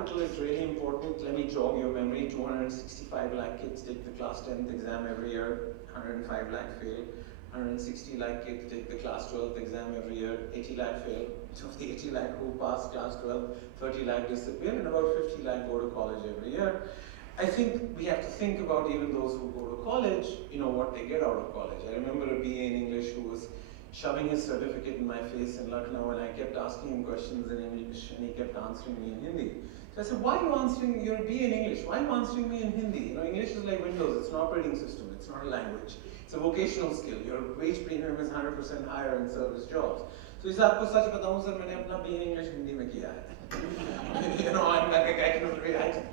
capital is really important. Let me jog your memory. 265 lakh kids take the class 10th exam every year. 105 lakh fail. 160 lakh kids take the class 12th exam every year. 80 lakh fail. So of the 80 lakh who pass class 12, 30 lakh disappear, and about 50 lakh go to college every year. I think we have to think about even those who go to college, what they get out of college. I remember a BA in English who was shoving his certificate in my face in Lucknow, and I kept asking him questions in English, and he kept answering me in Hindi. So I said, why are you answering, you're a BA in English, why are you answering me in Hindi? English is like Windows, it's an operating system, it's not a language. It's a vocational skill. Your wage premium is 100% higher in service jobs. So he said, आपको सच बताऊं sir, मैंने अपना BA in English Hindi में किया है.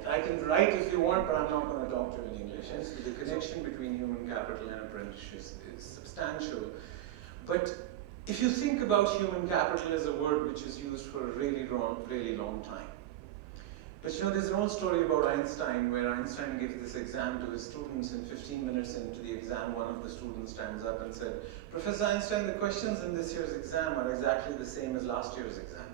I can write if you want, but I'm not going to talk to you in English. And so the connection between human capital and apprenticeships is substantial. But if you think about human capital as a word which is used for a really long time. But there's an old story about Einstein where Einstein gives this exam to his students, and 15 minutes into the exam, one of the students stands up and said, Professor Einstein, the questions in this year's exam are exactly the same as last year's exam.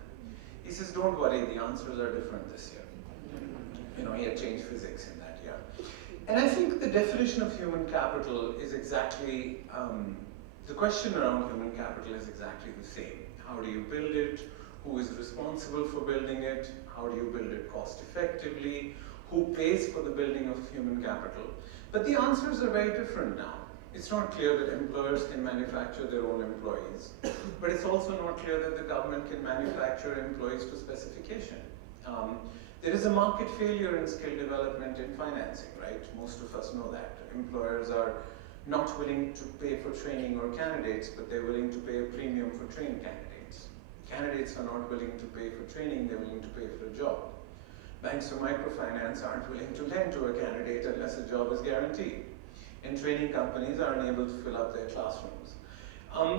He says, don't worry, the answers are different this year. He had changed physics in that year. And I think the definition of human capital is exactly, the question around human capital is exactly the same. How do you build it? Who is responsible for building it? How do you build it cost effectively? Who pays for the building of human capital? But the answers are very different now. It's not clear that employers can manufacture their own employees, but it's also not clear that the government can manufacture employees to specification. There is a market failure in skill development and financing, right? Most of us know that. Employers are not willing to pay for training or candidates, but they're willing to pay a premium for trained candidates. Candidates are not willing to pay for training, they're willing to pay for a job. Banks or microfinance aren't willing to lend to a candidate unless a job is guaranteed. And training companies are unable to fill up their classrooms.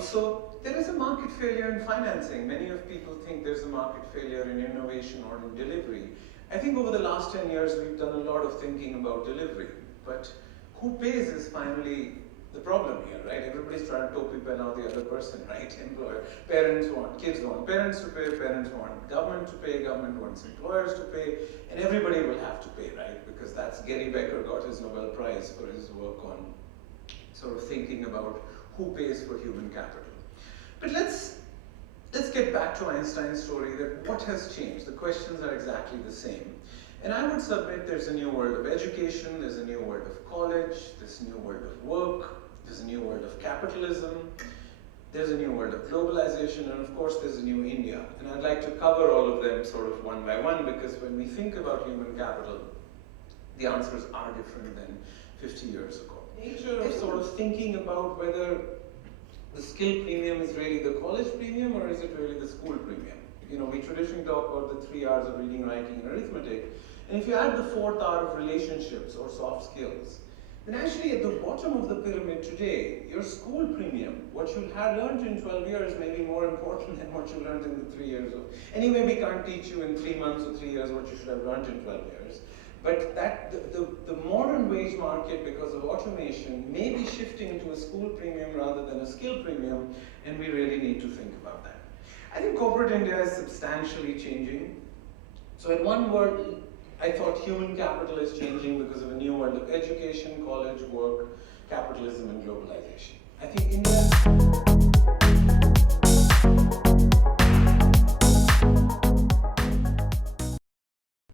So there is a market failure in financing. Many of people think there's a market failure in innovation or in delivery. I think over the last 10 years we've done a lot of thinking about delivery, but who pays is finally the problem here, right? Everybody's trying to topi out the other person, right? Employer, parents want, kids want parents to pay, parents want government to pay, government wants employers to pay, and everybody will have to pay, right? Because that's Gary Becker got his Nobel Prize for his work on sort of thinking about who pays for human capital. But let's get back to Einstein's story that what has changed? The questions are exactly the same. And I would submit there's a new world of education, there's a new world of college, there's a new world of work, there's a new world of capitalism, there's a new world of globalization, and of course there's a new India. And I'd like to cover all of them sort of one by one, because when we think about human capital, the answers are different than 50 years ago. Nature of sort of thinking about whether the skill premium is really the college premium or is it really the school premium? We traditionally talk about the 3 R's of reading, writing, and arithmetic. And if you add the 4th R of relationships or soft skills, then actually at the bottom of the pyramid today, your school premium, what you had learned in 12 years may be more important than what you learned in the 3 years of. Anyway, we can't teach you in 3 months or 3 years what you should have learned in 12 years. But the modern wage market, because of automation, may be shifting to a school premium rather than a skill premium, and we really need to think about that. I think corporate India is substantially changing. So in one word, I thought human capital is changing because of a new world of education, college, work, capitalism, and